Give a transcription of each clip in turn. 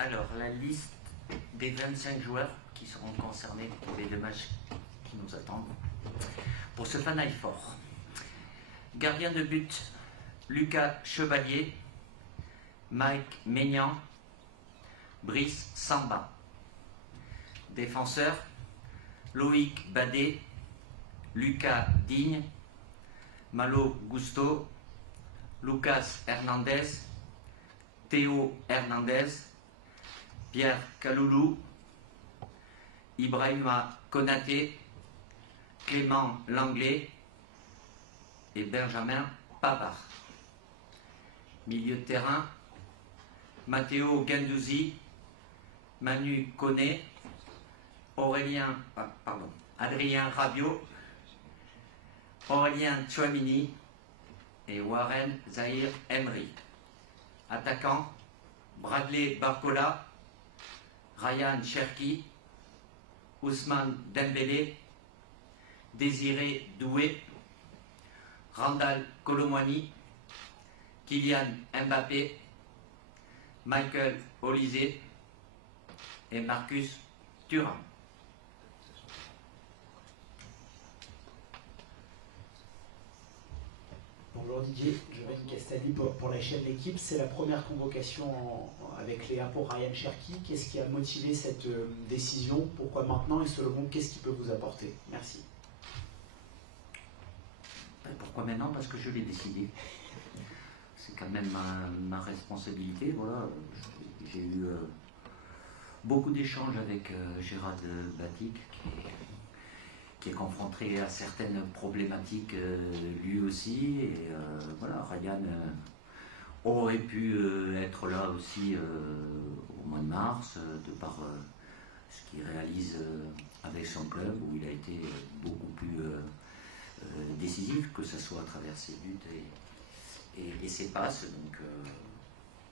Alors, la liste des 25 joueurs qui seront concernés pour les deux matchs qui nous attendent. Pour ce Final Four, gardien de but, Lucas Chevalier, Mike Maignan, Brice Samba. Défenseur, Loïc Badet, Lucas Digne, Malo Gusto, Lucas Hernandez, Théo Hernandez, Pierre Kaloulou, Ibrahima Konaté, Clément Langlais et Benjamin Pavard. Milieu de terrain, Matteo Guendouzi, Manu Koné, Adrien Rabiot, Aurélien Tchouamini et Warren Zahir Emery. Attaquant, Bradley Barcola, Ryan Cherki, Ousmane Dembélé, Désiré Doué, Randal Colomwani, Kylian Mbappé, Michael Olysée et Marcus Thuram. Bonjour Didier, Giovanni Castaldi pour la chaîne L'équipe. C'est la première convocation avec Léa pour Ryan Cherki. Qu'est-ce qui a motivé cette décision? Pourquoi maintenant? Et selon vous, qu'est-ce qui peut vous apporter? Merci. Pourquoi maintenant? Parce que je l'ai décidé. C'est quand même ma responsabilité. Voilà. J'ai eu beaucoup d'échanges avec Gérard Batic, qui est confronté à certaines problématiques lui aussi. Et voilà, Ryan aurait pu être là aussi au mois de mars, de par ce qu'il réalise avec son club, où il a été beaucoup plus décisif, que ce soit à travers ses buts et ses passes. Donc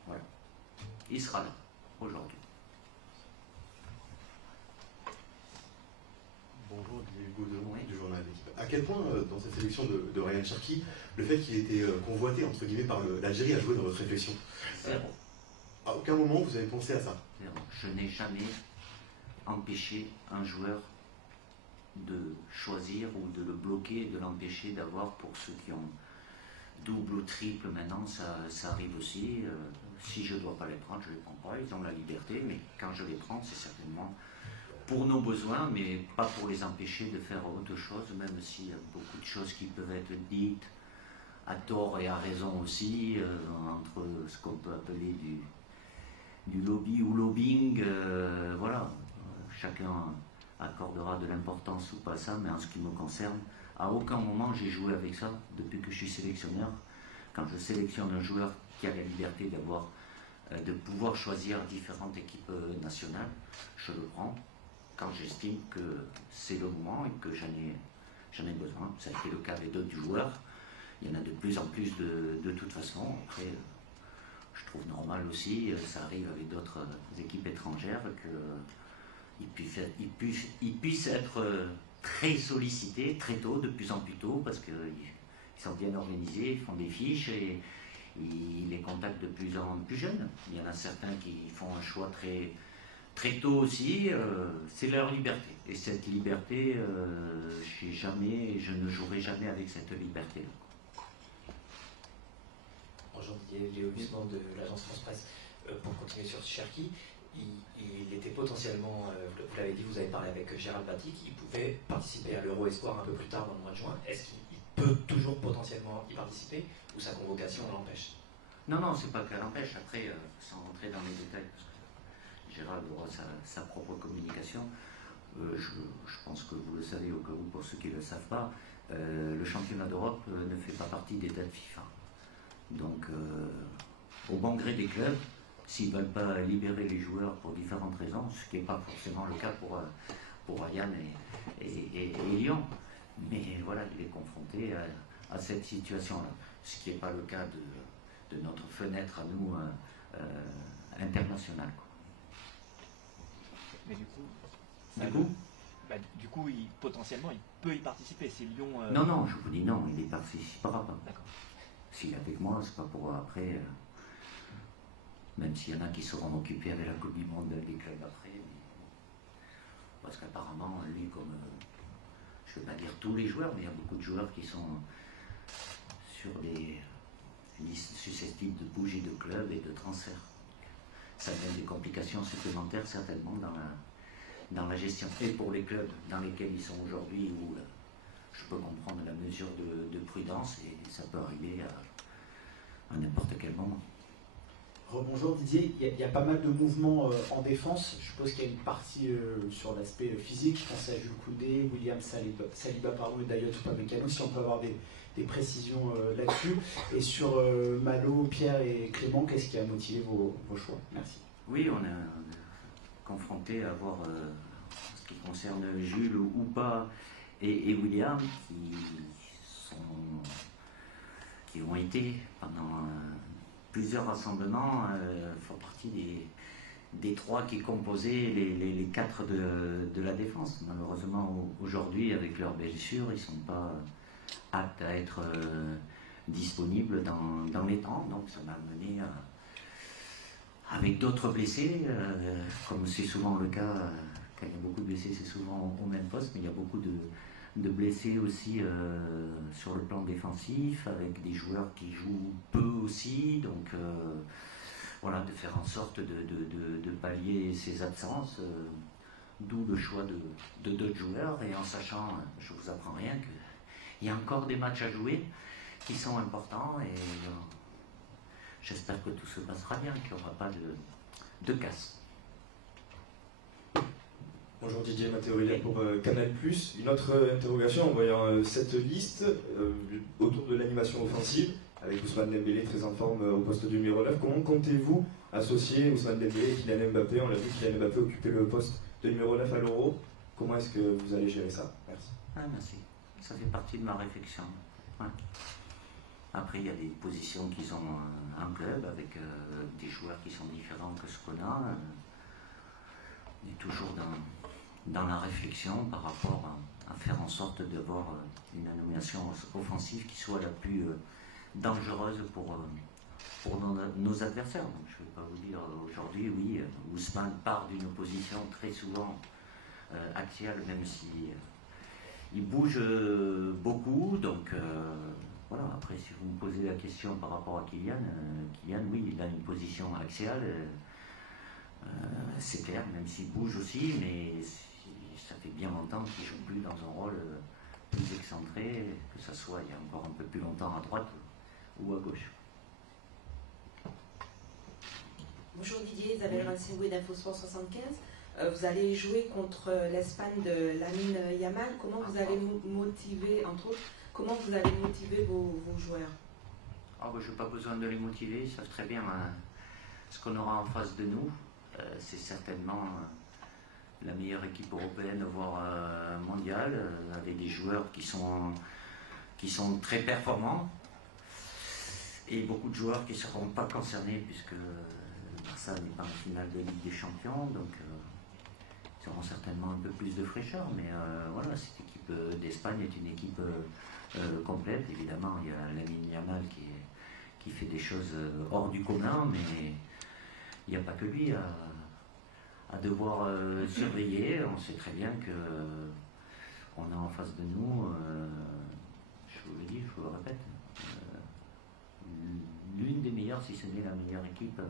voilà, il sera là aujourd'hui. Bonjour, Didier Gaudon du journal L'équipe. À quel point, dans cette sélection de Ryan Cherki, le fait qu'il ait été convoité entre guillemets par l'Algérie a joué dans votre réflexion? Zéro. À aucun moment vous avez pensé à ça? Zéro. Je n'ai jamais empêché un joueur de choisir ou de le bloquer, de l'empêcher d'avoir, pour ceux qui ont double ou triple maintenant, ça arrive aussi. Si je ne dois pas les prendre, je ne les prends pas, ils ont la liberté, mais quand je les prends, c'est certainement pour nos besoins, mais pas pour les empêcher de faire autre chose, même s'il y a beaucoup de choses qui peuvent être dites à tort et à raison aussi, entre ce qu'on peut appeler du lobby ou lobbying. Voilà, chacun accordera de l'importance ou pas à ça, mais en ce qui me concerne, à aucun moment j'ai joué avec ça depuis que je suis sélectionneur. Quand je sélectionne un joueur qui a la liberté de pouvoir choisir différentes équipes nationales, je le prends quand j'estime que c'est le moment et que j'en ai besoin. Ça a été le cas avec d'autres joueurs. Il y en a de plus en plus de toute façon. Après, je trouve normal aussi, ça arrive avec d'autres équipes étrangères, qu'ils puissent être très sollicités très tôt, de plus en plus tôt, parce qu'ils sont bien organisés, ils font des fiches et ils les contactent de plus en plus jeunes. Il y en a certains qui font un choix très tôt aussi, c'est leur liberté. Et cette liberté, je ne jouerai jamais avec cette liberté-là. Bonjour Didier, Léo Husman de l'agence France Presse. Pour continuer sur Cherki, il était potentiellement, vous l'avez dit, vous avez parlé avec Gérald Batic, il pouvait participer à l'Euro Espoir un peu plus tard dans le mois de juin. Est-ce qu'il peut toujours potentiellement y participer ou sa convocation l'empêche? Non, c'est pas qu'elle l'empêche. Après, sans rentrer dans les détails, parce que Gérald aura sa propre communication. Je pense que vous le savez, au cas où, pour ceux qui ne le savent pas, le championnat d'Europe ne fait pas partie des dates FIFA. Donc, au bon gré des clubs, s'ils ne veulent pas libérer les joueurs pour différentes raisons, ce qui n'est pas forcément le cas pour Ryan et Lyon, mais voilà, il est confronté à cette situation-là, ce qui n'est pas le cas de notre fenêtre à nous internationale. Mais du coup, potentiellement, il peut y participer. Si Lyon. Non, je vous dis non, il n'y participera pas. D'accord. S'il est avec moi, c'est pas pour après. même s'il y en a qui seront occupés avec la Coupe du Monde des clubs après. Parce qu'apparemment, lui, comme, je ne veux pas dire tous les joueurs, mais il y a beaucoup de joueurs qui sont sur des listes susceptibles de bouger de club et de transfert. Ça donne des complications supplémentaires certainement dans la gestion. Et pour les clubs dans lesquels ils sont aujourd'hui, où je peux comprendre la mesure de prudence, et ça peut arriver à n'importe quel moment. Rebonjour Didier, il y a pas mal de mouvements en défense. Je suppose qu'il y a une partie sur l'aspect physique. Je pense à Jules Koundé, William Saliba et Dayot Upamecano, si on peut avoir des précisions là-dessus. Et sur Malo, Pierre et Clément, qu'est-ce qui a motivé vos choix? Merci. Oui, on est confronté à voir ce qui concerne Jules ou pas et William qui ont été pendant plusieurs rassemblements, font partie des trois qui composaient les quatre de la défense. Malheureusement, aujourd'hui, avec leurs blessures, ils ne sont pas aptes à être disponibles dans les temps. Donc ça m'a mené avec d'autres blessés, comme c'est souvent le cas, quand il y a beaucoup de blessés, c'est souvent au même poste, mais il y a beaucoup de blessés aussi sur le plan défensif, avec des joueurs qui jouent peu aussi, donc voilà, de faire en sorte de pallier ces absences, d'où le choix de d'autres joueurs, et en sachant, je ne vous apprends rien, qu'il y a encore des matchs à jouer qui sont importants, et j'espère que tout se passera bien, qu'il n'y aura pas de casse. Bonjour Didier, Mathéo Rillet pour Canal+. Une autre interrogation en voyant cette liste autour de l'animation offensive, avec Ousmane Dembélé très en forme au poste de numéro 9. Comment comptez-vous associer Ousmane Dembélé et Kylian Mbappé? On l'a vu, Kylian Mbappé occupait le poste de numéro 9 à l'Euro. Comment est-ce que vous allez gérer ça? Merci. Merci. Ça fait partie de ma réflexion. Ouais. Après, il y a des positions qui sont en club, avec des joueurs qui sont différents que ce qu'on a. On est toujours dans la réflexion par rapport à faire en sorte d'avoir une animation offensive qui soit la plus dangereuse pour nos adversaires. Donc, je ne vais pas vous dire aujourd'hui, oui, Ousmane part d'une position très souvent axiale, même si il bouge beaucoup. Donc voilà, après si vous me posez la question par rapport à Kylian, oui, il a une position axiale. C'est clair, même s'il bouge aussi, mais ça fait bien longtemps qu'il ne joue plus dans un rôle plus excentré, que ce soit il y a encore un peu plus longtemps à droite ou à gauche. Bonjour Didier, Isabelle Rancingoué d'Infosport 75. Vous allez jouer contre l'Espagne de Lamine Yamal. Comment vous allez motiver, entre autres, comment vous allez motiver vos joueurs? Je n'ai pas besoin de les motiver, ils savent très bien ce qu'on aura en face de nous. C'est certainement la meilleure équipe européenne, voire mondiale, avec des joueurs qui sont très performants et beaucoup de joueurs qui ne seront pas concernés puisque Barça n'est pas en finale de Ligue des Champions, donc ils auront certainement un peu plus de fraîcheur, mais voilà, cette équipe d'Espagne est une équipe complète. Évidemment, il y a Lamine Yamal qui fait des choses hors du commun, mais il n'y a pas que lui à devoir surveiller. On sait très bien qu'on a en face de nous, je vous le dis, je vous le répète, l'une des meilleures, si ce n'est la meilleure équipe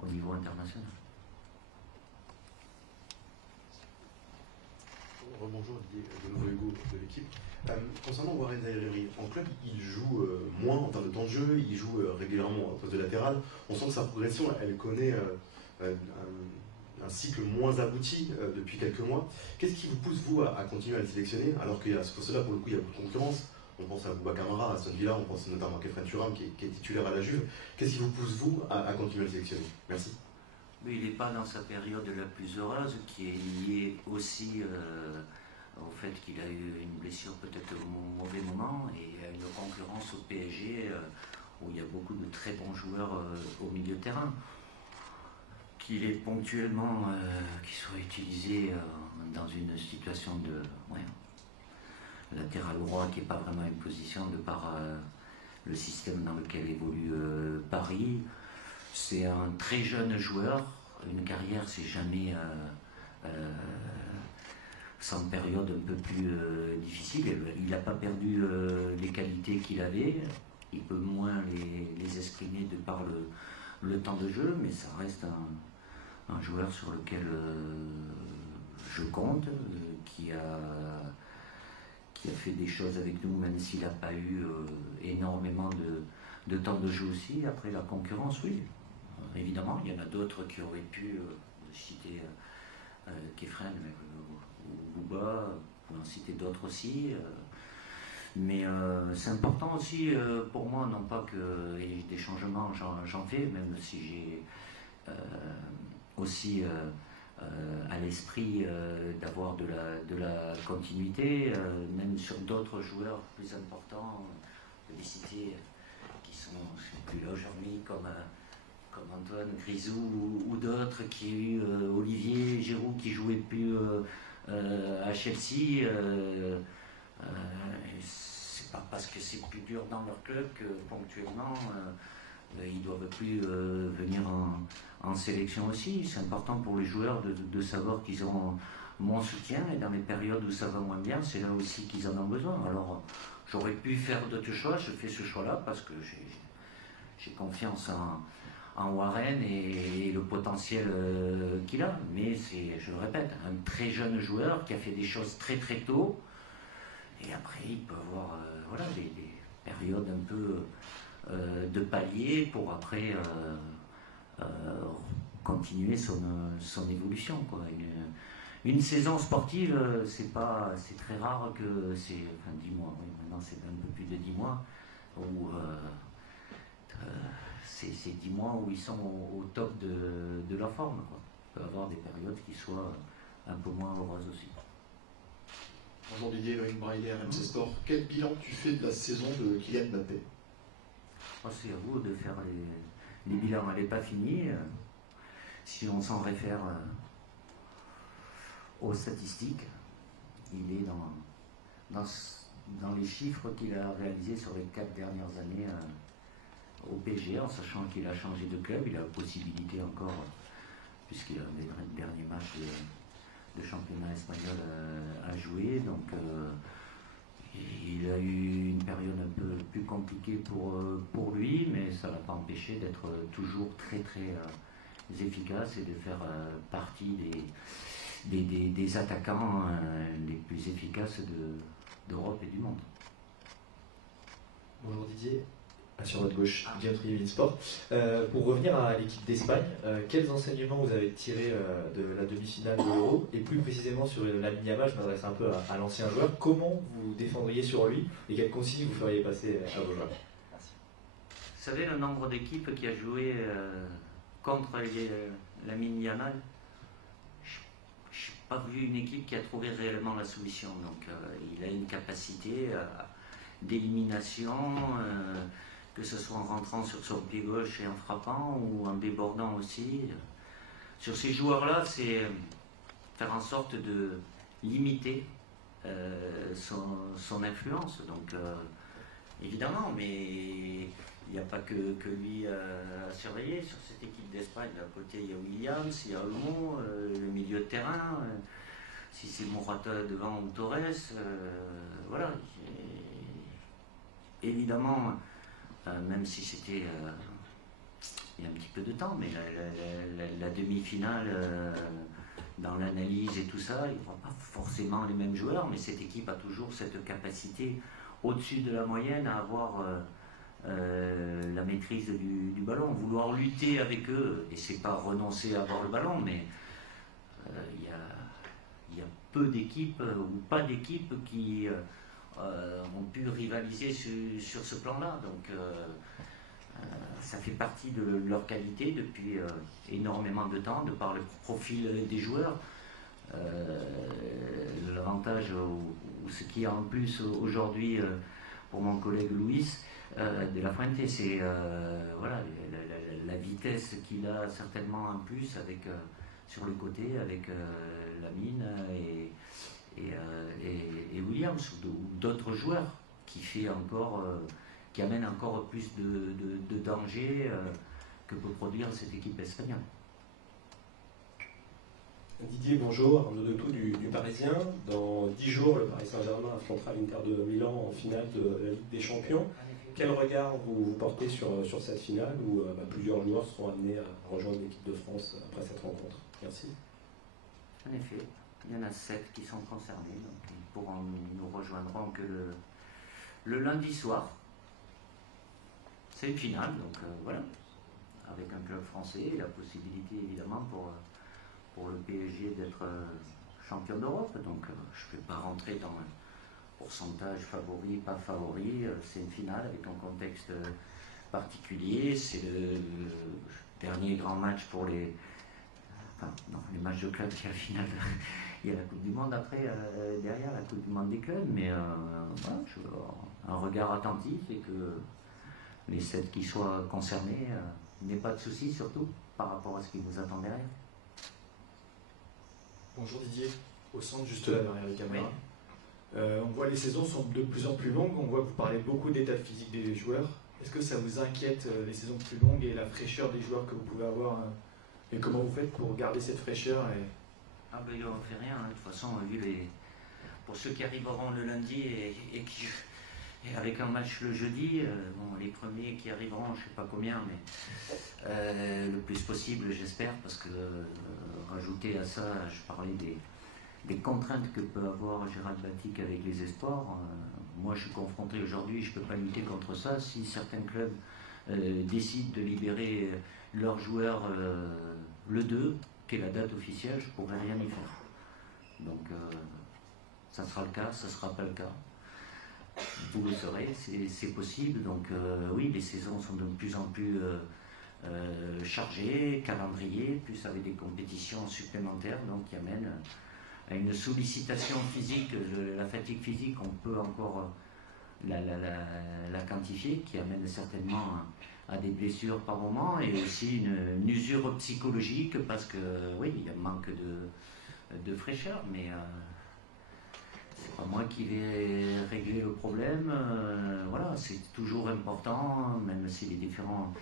au niveau international. Rebonjour Didier, de nouveau Hugo de l'équipe. Concernant Warren Zaïre-Emery, en club, il joue moins en termes de temps de jeu, il joue régulièrement au poste de latéral. On sent que sa progression, elle connaît un cycle moins abouti depuis quelques mois. Qu'est-ce qui vous pousse, vous, à continuer à le sélectionner, alors qu'il y a ce poste-là, pour le coup, il y a beaucoup de concurrence? On pense à Bouba Camara, à Aston Villa, on pense notamment à Kefren Turam, qui est titulaire à la Juve. Qu'est-ce qui vous pousse, vous, à continuer à le sélectionner? Merci. Mais il n'est pas dans sa période la plus heureuse, qui est liée aussi au fait qu'il a eu une blessure peut-être au mauvais moment et à une concurrence au PSG où il y a beaucoup de très bons joueurs au milieu de terrain. Qu'il est ponctuellement, qu'il soit utilisé dans une situation de latéral droit qui n'est pas vraiment une position de par le système dans lequel évolue Paris. C'est un très jeune joueur. Une carrière, c'est jamais sans période un peu plus difficile. Il n'a pas perdu les qualités qu'il avait. Il peut moins les exprimer de par le temps de jeu, mais ça reste un joueur sur lequel je compte, qui a fait des choses avec nous, même s'il n'a pas eu énormément de temps de jeu aussi. Après la concurrence, oui, évidemment, il y en a d'autres qui auraient pu citer Kefren ou Bouba, pour en citer d'autres aussi. Mais c'est important aussi pour moi, non pas que et des changements, j'en fais, même si j'ai aussi à l'esprit d'avoir de la continuité, même sur d'autres joueurs plus importants, de les citer, qui sont, je ne sais plus là aujourd'hui, comme Antoine Grisou ou d'autres, qui a eu Olivier Giroud qui jouait plus à Chelsea. C'est pas parce que c'est plus dur dans leur club que ponctuellement ils doivent plus venir en sélection aussi. C'est important pour les joueurs de savoir qu'ils ont mon soutien, et dans les périodes où ça va moins bien, c'est là aussi qu'ils en ont besoin. Alors j'aurais pu faire d'autres choix, je fais ce choix-là parce que j'ai confiance en Warren et le potentiel qu'il a. Mais c'est, je le répète, un très jeune joueur qui a fait des choses très très tôt. Et après, il peut avoir voilà, des périodes un peu de palier pour après continuer son évolution, quoi. Une saison sportive, c'est très rare que c'est, enfin 10 mois, oui, maintenant c'est un peu plus de 10 mois, où c'est 10 mois où ils sont au top de leur forme, quoi. Il peut y avoir des périodes qui soient un peu moins heureuses aussi. Bonjour Didier, Loïc Braillet, RMC Sport. Quel bilan tu fais de la saison de Kylian Mbappé? C'est à vous de faire les bilans. Elle n'est pas finie. Si on s'en réfère aux statistiques, il est dans les chiffres qu'il a réalisés sur les 4 dernières années au PSG, en sachant qu'il a changé de club. Il a la possibilité encore, puisqu'il a le dernier match de championnat espagnol à jouer, donc il a eu une période un peu plus compliquée pour lui, mais ça ne l'a pas empêché d'être toujours très très efficace et de faire partie des attaquants les plus efficaces d'Europe et du monde. Bonjour Didier. Sur votre gauche, Didier Sport. Pour revenir à l'équipe d'Espagne, quels enseignements vous avez tirés de la demi-finale de l'Euro, et plus précisément sur Lamine Yamal? Je m'adresse un peu à l'ancien joueur. Comment vous défendriez sur lui et quelles consignes vous feriez passer à vos joueurs? Merci. Vous savez le nombre d'équipes qui a joué contre Lamine Yamal? Je n'ai pas vu une équipe qui a trouvé réellement la solution. Donc il a une capacité d'élimination. Que ce soit en rentrant sur son pied gauche et en frappant, ou en débordant aussi. Sur ces joueurs-là, c'est faire en sorte de limiter son influence. Donc, évidemment, mais il n'y a pas que lui à surveiller sur cette équipe d'Espagne. D'un côté, il y a Williams, il y a Olmo, le milieu de terrain. Si c'est Morata devant ou Torres, voilà. Évidemment, même si c'était il y a un petit peu de temps, mais la demi-finale, dans l'analyse et tout ça, il n'y aura pas forcément les mêmes joueurs, mais cette équipe a toujours cette capacité au-dessus de la moyenne à avoir la maîtrise du ballon, vouloir lutter avec eux, et c'est pas renoncer à avoir le ballon, mais il y a peu d'équipes ou pas d'équipes qui ont pu rivaliser sur ce plan-là. Donc ça fait partie de leur qualité depuis énormément de temps, de par le profil des joueurs. L'avantage, ou ce qui est en plus aujourd'hui pour mon collègue Luis de la Fuente, c'est voilà, la vitesse qu'il a certainement en plus avec, sur le côté avec Lamine et Williams ou d'autres joueurs qui amènent encore plus de danger que peut produire cette équipe espagnole. Didier, bonjour, Arnaud Detou du Parisien. Dans 10 jours, le Paris Saint-Germain affrontera l'Inter de Milan en finale de la Ligue des Champions. Quel regard vous portez sur cette finale où plusieurs joueurs seront amenés à rejoindre l'équipe de France après cette rencontre? Merci. En effet, il y en a 7 qui sont concernés, donc ils nous rejoindront que le lundi soir. C'est une finale, donc voilà, avec un club français et la possibilité évidemment pour le PSG d'être champion d'Europe. Donc je ne vais pas rentrer dans un pourcentage favori, pas favori. C'est une finale avec un contexte particulier. C'est le dernier grand match pour les... Enfin, non, les matchs de club, il y a la finale, il y a la Coupe du Monde après, derrière la Coupe du Monde des clubs. Mais voilà, je veux avoir un regard attentif et que les 7 qui soient concernés n'aient pas de soucis, surtout par rapport à ce qui vous attend derrière. Bonjour Didier, au centre juste là derrière les caméras. On voit les saisons sont de plus en plus longues, on voit que vous parlez beaucoup d'état physique des joueurs. Est-ce que ça vous inquiète les saisons plus longues et la fraîcheur des joueurs que vous pouvez avoir et comment vous faites pour garder cette fraîcheur Ah ben il n'en fait rien, hein. De toute façon, pour ceux qui arriveront le lundi et avec un match le jeudi, bon, les premiers qui arriveront, je ne sais pas combien, mais le plus possible, j'espère, parce que rajouter à ça, je parlais des contraintes que peut avoir Gérald Batic avec les espoirs. Moi, je suis confronté aujourd'hui, je ne peux pas lutter contre ça. Si certains clubs décident de libérer leurs joueurs le 2, qui est la date officielle, je ne pourrais rien y faire. Donc, ça sera le cas, ça ne sera pas le cas. Vous le saurez, c'est possible. Donc oui, les saisons sont de plus en plus chargées, calendrier, plus avec des compétitions supplémentaires, donc qui amènent à une sollicitation physique, la fatigue physique, on peut encore la quantifier, qui amène certainement à des blessures par moment, et aussi une usure psychologique, parce que oui, il y a un manque de fraîcheur, mais c'est pas moi qui vais régler le problème. Voilà, c'est toujours important, même si les différents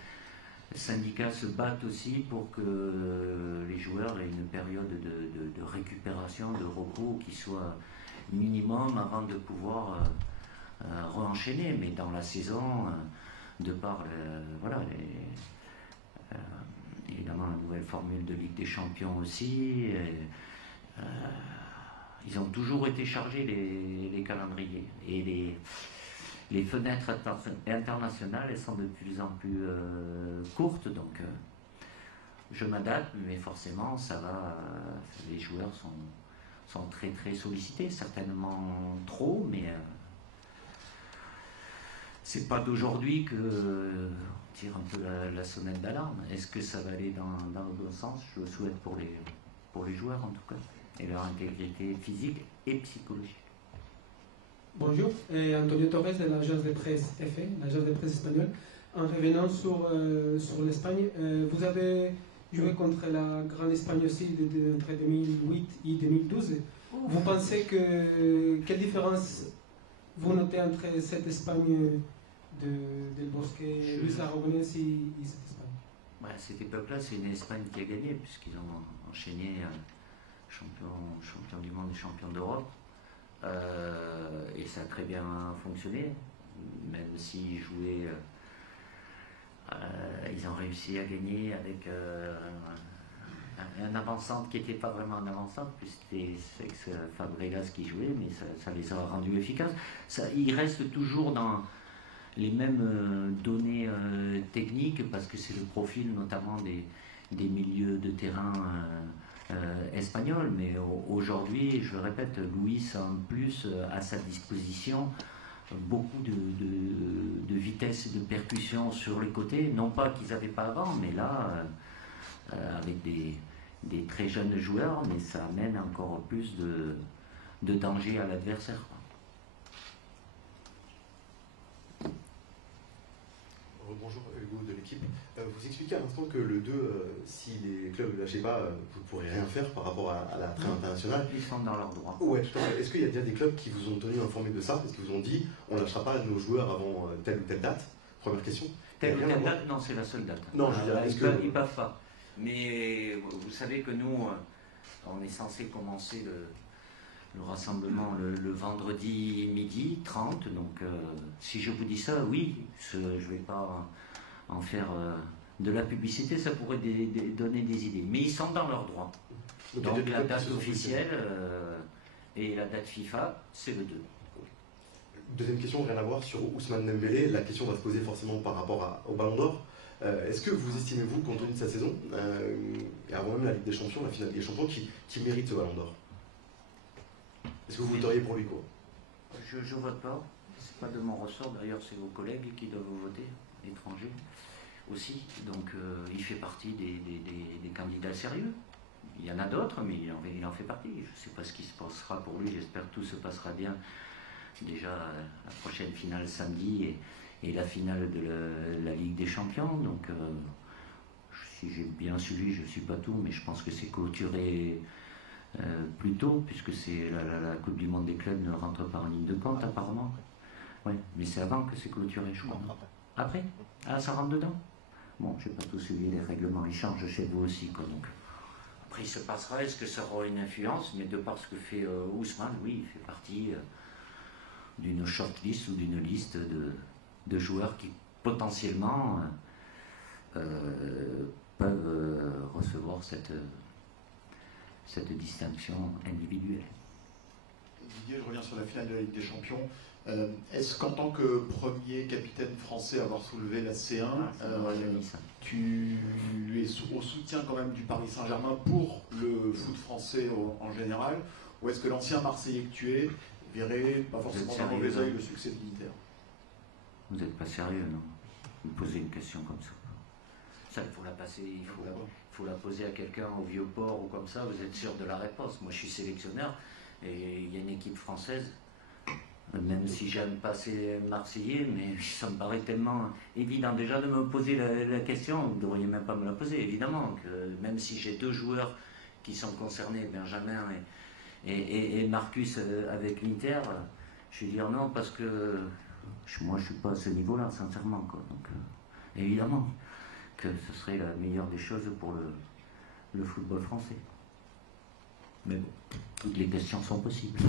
syndicats se battent aussi pour que les joueurs aient une période de récupération, de repos qui soit minimum avant de pouvoir re-enchaîner. Mais dans la saison, de par évidemment la nouvelle formule de Ligue des Champions aussi, ils ont toujours été chargés les calendriers. Et les fenêtres internationales, elles sont de plus en plus courtes, donc je m'adapte, mais forcément ça va, les joueurs sont très très sollicités, certainement trop, mais c'est pas d'aujourd'hui que on tire un peu la sonnette d'alarme. Est-ce que ça va aller dans le bon sens? Je le souhaite pour les joueurs en tout cas, et leur intégrité physique et psychologique. Bonjour, Antonio Torres de l'agence de presse EFE, l'agence de presse espagnole. En revenant sur l'Espagne, vous avez joué contre la Grande Espagne aussi entre 2008 et 2012. Vous pensez quelle différence vous notez entre cette Espagne del Bosque, Luis Aragonés et cette Espagne? Cette époque-là, c'est une Espagne qui a gagné, puisqu'ils ont enchaîné champion du monde et champion d'Europe. Et ça a très bien fonctionné, même s'ils jouaient, ils ont réussi à gagner avec un avant-centre qui n'était pas vraiment un avant-centre, puisque c'était Fabregas qui jouait, mais ça les a rendus efficaces. Ils restent toujours dans les mêmes données techniques, parce que c'est le profil notamment des milieux de terrain espagnol, mais aujourd'hui, je le répète, Luis a en plus à sa disposition beaucoup de vitesse et de percussion sur les côtés, non pas qu'ils n'avaient pas avant, mais là, avec des très jeunes joueurs, mais ça amène encore plus de danger à l'adversaire. Bonjour Hugo de l'équipe. Vous expliquez à l'instant que le 2, si les clubs ne lâchaient pas, vous ne pourrez rien faire par rapport à la trêve internationale. Ils sont dans leur droit. Ouais, tout à fait. Est-ce qu'il y a déjà des clubs qui vous ont tenu informé de ça? Est-ce qu'ils vous ont dit on ne lâchera pas nos joueurs avant telle ou telle date? Première question. Telle ou telle date? Non, c'est la seule date. Non, je veux dire, est-ce que... Ils peuvent pas. Mais vous savez que nous, on est censé commencer le rassemblement le vendredi midi 30. Donc, si je vous dis ça, oui, je ne vais pas en faire de la publicité, ça pourrait donner des idées. Mais ils sont dans leurs droits. Donc, la date officielle et la date FIFA, c'est le 2. Deuxième question, rien à voir, sur Ousmane Dembélé. La question va se poser forcément par rapport au Ballon d'Or. Est-ce que vous estimez-vous, compte tenu de sa saison, et avant même la Ligue des Champions, la finale des Champions, qui mérite ce Ballon d'Or? Est-ce que vous voteriez pour lui, quoi? Je ne vote pas. C'est pas de mon ressort. D'ailleurs, c'est vos collègues qui doivent voter, étrangers aussi. Donc, il fait partie des candidats sérieux. Il y en a d'autres, mais il en fait partie. Je ne sais pas ce qui se passera pour lui. J'espère que tout se passera bien. Déjà, la prochaine finale samedi et la finale de la Ligue des Champions. Donc, si j'ai bien suivi, je ne suis pas tout, mais je pense que c'est clôturé plus tôt, puisque c'est la Coupe du Monde des clubs ne rentre pas en ligne de compte, apparemment. Oui, mais c'est avant que c'est clôturé, je crois. Après? Ah, ça rentre dedans? Bon, je n'ai pas tout suivi, les règlements, ils changent chez vous aussi, quoi. Donc, après, il se passera, est-ce que ça aura une influence? Mais de par ce que fait Ousmane, oui, il fait partie d'une shortlist ou d'une liste de joueurs qui potentiellement peuvent recevoir cette distinction individuelle. Didier, je reviens sur la finale de la Ligue des Champions. Est-ce qu'en tant que premier capitaine français à avoir soulevé la C1, tu es au soutien quand même du Paris Saint-Germain pour le foot français en général, ou est-ce que l'ancien Marseillais que tu es verrait pas forcément d'un mauvais œil le succès de l'Inter? Vous n'êtes pas sérieux, non? Vous posez une question comme ça. Ça, il faut la passer, il faut la poser à quelqu'un au Vieux-Port ou comme ça, vous êtes sûr de la réponse. Moi, je suis sélectionneur et il y a une équipe française, même si j'aime pas ces Marseillais, mais ça me paraît tellement évident déjà de me poser la question, vous ne devriez même pas me la poser, évidemment, que même si j'ai deux joueurs qui sont concernés, Benjamin et Marcus avec l'Inter, je vais dire non parce que moi je suis pas à ce niveau-là, sincèrement, quoi. Donc évidemment que ce serait la meilleure des choses pour le football français. Mais bon, toutes les questions sont possibles.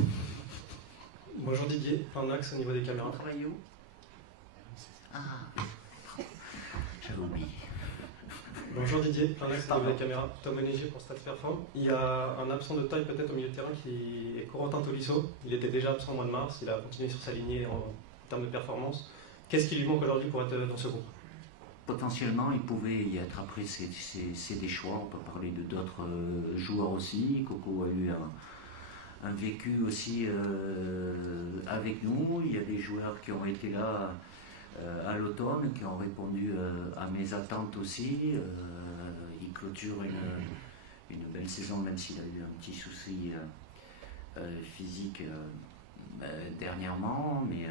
Bonjour Didier, plan axe au niveau des caméras. Vous travaillez où? Ah, j'avais oublié. Bonjour Didier, plan axe au niveau des caméras. Tom Onégé pour Stade Perform. Il y a un absent de taille peut-être au milieu de terrain qui est Corentin Tolisso. Il était déjà absent au mois de mars, il a continué sur sa lignée en termes de performance. Qu'est-ce qui lui manque aujourd'hui pour être dans ce groupe? Potentiellement, il pouvait y être. Après, c'est des choix. On peut parler de d'autres joueurs aussi. Coco a eu un vécu aussi avec nous. Il y a des joueurs qui ont été là à l'automne, qui ont répondu à mes attentes aussi. Il clôture une belle saison, même s'il a eu un petit souci physique dernièrement, mais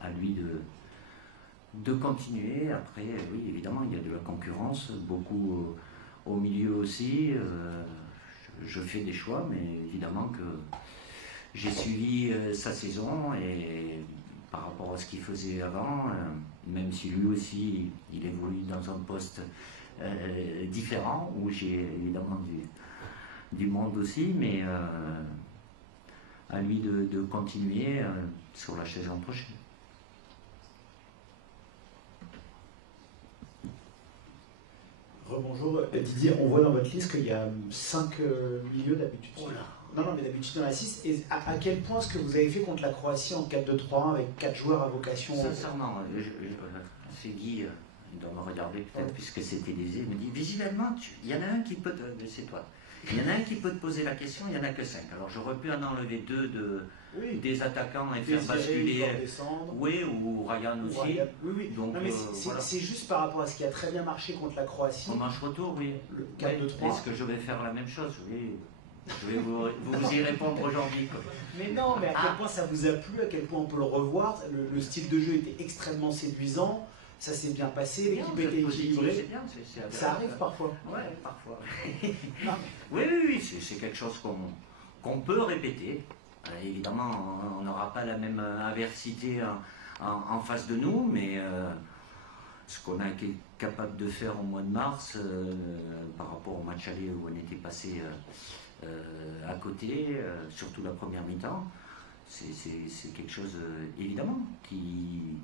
à lui de continuer. Après, oui, évidemment, il y a de la concurrence, beaucoup au milieu aussi. Je fais des choix, mais évidemment que j'ai suivi sa saison et par rapport à ce qu'il faisait avant, même si lui aussi, il évolue dans un poste différent, où j'ai évidemment du monde aussi, mais à lui de continuer sur la saison prochaine. Rebonjour Didier, on voit dans votre liste qu'il y a 5 milieux d'habitude. Non, mais d'habitude dans la 6. Et à quel point ce que vous avez fait contre la Croatie en 4-2-3-1 avec 4 joueurs à vocation? Sincèrement, c'est Guy, il doit me regarder peut-être puisque c'était des il me dit visuellement, il y en a un qui peut te. C'est toi. Il y en a un qui peut te poser la question, il n'y en a que 5. Alors j'aurais pu en enlever 2 des attaquants et faire basculer. Oui, ou Ryan aussi. Oui. Donc, voilà. C'est juste par rapport à ce qui a très bien marché contre la Croatie. Au match retour, oui. Le 4-2-3. Est-ce que je vais faire la même chose? Oui. Je vais vous y répondre aujourd'hui. Mais non, mais à quel point ça vous a plu, à quel point on peut le revoir. Le style de jeu était extrêmement séduisant. Ça s'est bien passé, l'équipe était équilibrée. Ça arrive parfois. Oui, parfois. Oui, c'est quelque chose qu'on peut répéter. Évidemment, on n'aura pas la même adversité en face de nous, mais ce qu'on a été capable de faire au mois de mars par rapport au match aller où on était passé à côté, surtout la première mi-temps, c'est quelque chose évidemment qui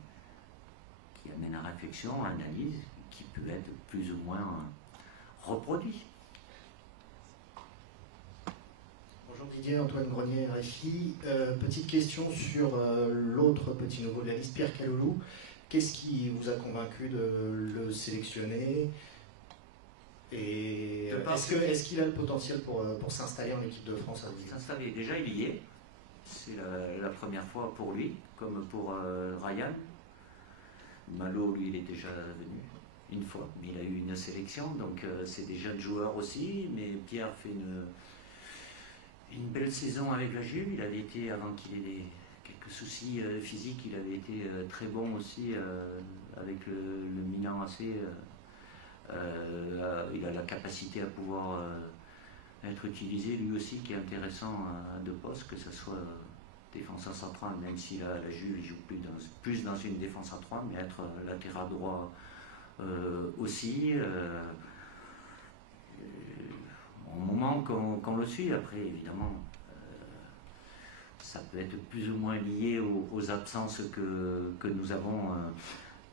amène à réflexion, à analyse, qui peut être plus ou moins reproduit. Bonjour Didier, Antoine Grenier, RFI. Petite question sur l'autre petit nouveau de la liste, Pierre Kaloulou. Qu'est-ce qui vous a convaincu de le sélectionner? Et est-ce qu'il a le potentiel pour s'installer en équipe de France à vous? S'installer, déjà il y est. C'est la première fois pour lui, comme pour Ryan. Malo, lui, il est déjà venu une fois, mais il a eu une sélection, donc c'est des jeunes joueurs aussi. Mais Pierre fait une belle saison avec la Juve. Il avait été, avant qu'il ait quelques soucis physiques, il avait été très bon aussi avec le Milan AC. Il a la capacité à pouvoir être utilisé lui aussi, qui est intéressant à deux postes, que ce soit défenseur central, même si la Juve il joue plus dans une défense à 3, mais être latéral droit aussi. Au moment qu'on le suit, après évidemment, ça peut être plus ou moins lié aux absences que nous avons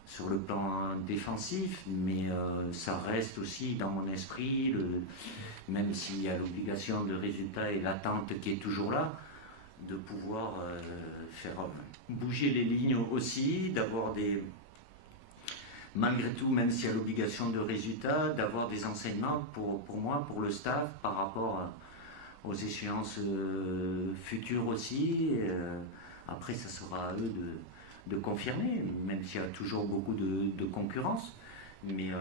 sur le plan défensif, mais ça reste aussi dans mon esprit, même s'il y a l'obligation de résultat et l'attente qui est toujours là, de pouvoir faire bouger les lignes aussi, d'avoir malgré tout, même s'il y a l'obligation de résultat, d'avoir des enseignements pour moi, pour le staff, par rapport aux échéances futures aussi. Après, ça sera à eux de confirmer, même s'il y a toujours beaucoup de concurrence. Mais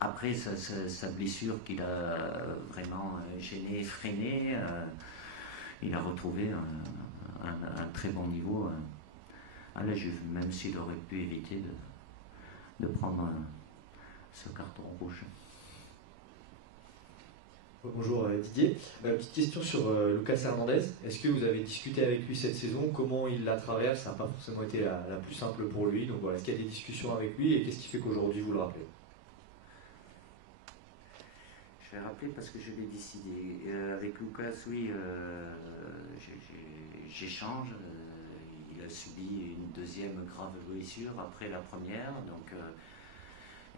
après, sa blessure qu'il a vraiment gêné, freiné, il a retrouvé un très bon niveau à la Juve, même s'il aurait pu éviter de prendre ce carton rouge. Bonjour Didier. Petite question sur Lucas Hernandez. Est-ce que vous avez discuté avec lui cette saison? Comment il la traverse? Ça n'a pas forcément été la plus simple pour lui. Donc voilà, est-ce qu'il y a des discussions avec lui et qu'est-ce qui fait qu'aujourd'hui vous le rappelez? Je vais rappeler parce que je l'ai décidé. Avec Lucas, oui, j'échange. Il a subi une deuxième grave blessure après la première. Donc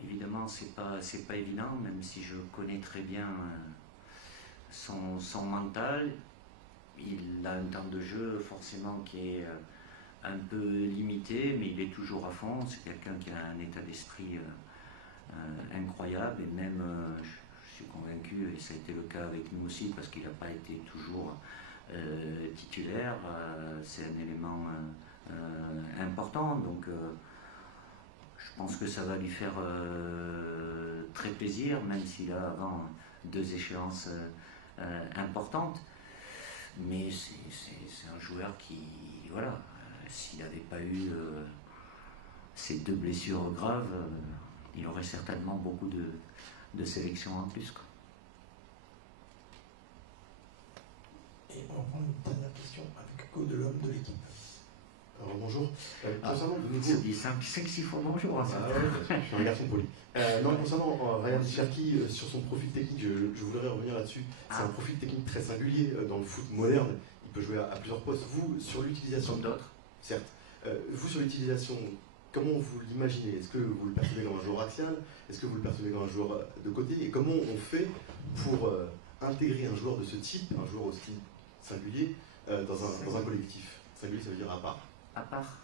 évidemment, c'est pas évident, même si je connais très bien son mental. Il a un temps de jeu forcément qui est un peu limité, mais il est toujours à fond. C'est quelqu'un qui a un état d'esprit incroyable, et même je suis convaincu, et ça a été le cas avec nous aussi, parce qu'il n'a pas été toujours titulaire, c'est un élément important, donc je pense que ça va lui faire très plaisir, même s'il a avant 2 échéances importantes. Mais c'est un joueur qui, voilà, s'il n'avait pas eu ces 2 blessures graves, il aurait certainement beaucoup de sélections en plus, quoi. Et on prend une dernière question avec Hugo Delhomme de l'équipe. Alors bonjour. Concernant de nouveau... Ça dit 5-6 fois bonjour. Je suis un garçon poli. Non, concernant Ryan Cherki, sur son profil technique, je voudrais revenir là-dessus. C'est un profil technique très singulier dans le foot moderne. Il peut jouer à plusieurs postes. Vous, sur l'utilisation... Comme d'autres. Certes. Vous, sur l'utilisation, comment vous l'imaginez? Est-ce que vous le percevez comme un joueur axial? Est-ce que vous le percevez comme un joueur de côté? Et comment on fait pour intégrer un joueur de ce type, un joueur aussi singulier, dans un collectif? Singulier, ça veut dire à part. À part.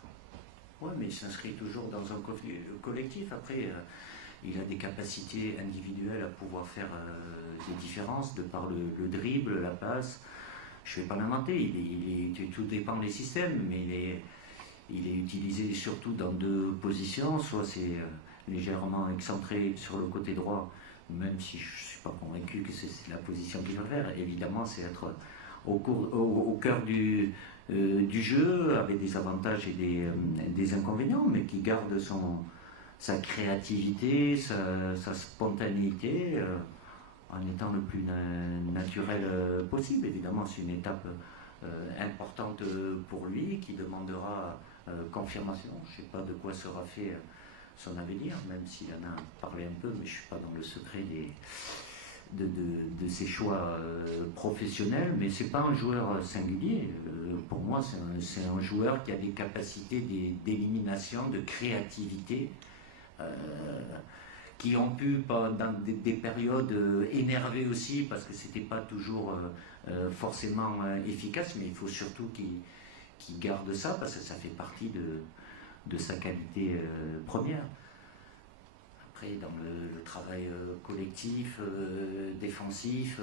Oui, mais il s'inscrit toujours dans un collectif. Après, il a des capacités individuelles à pouvoir faire des différences de par le dribble, la passe. Je ne vais pas l'inventer, tout dépend des systèmes, mais il est utilisé surtout dans 2 positions. Soit c'est légèrement excentré sur le côté droit, même si je ne suis pas convaincu que c'est la position qu'il va faire. Évidemment, c'est être au cœur du jeu, avec des avantages et des inconvénients, mais qui garde sa créativité, sa spontanéité, en étant le plus naturel possible. Évidemment, c'est une étape importante pour lui, qui demandera confirmation. Je ne sais pas de quoi sera fait son avenir, même s'il en a parlé un peu, mais je ne suis pas dans le secret de ses choix professionnels. Mais ce n'est pas un joueur singulier. Pour moi, c'est un joueur qui a des capacités d'élimination, de créativité, qui ont pu, dans des périodes, énerver aussi, parce que c'était pas toujours forcément efficace, mais il faut surtout qu'il garde ça, parce que ça fait partie de sa qualité première. Après, dans le travail collectif, défensif,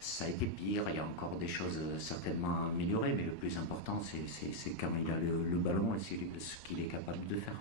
ça a été pire. Il y a encore des choses certainement à améliorer, mais le plus important, c'est quand il a le ballon et ce qu'il est capable de faire.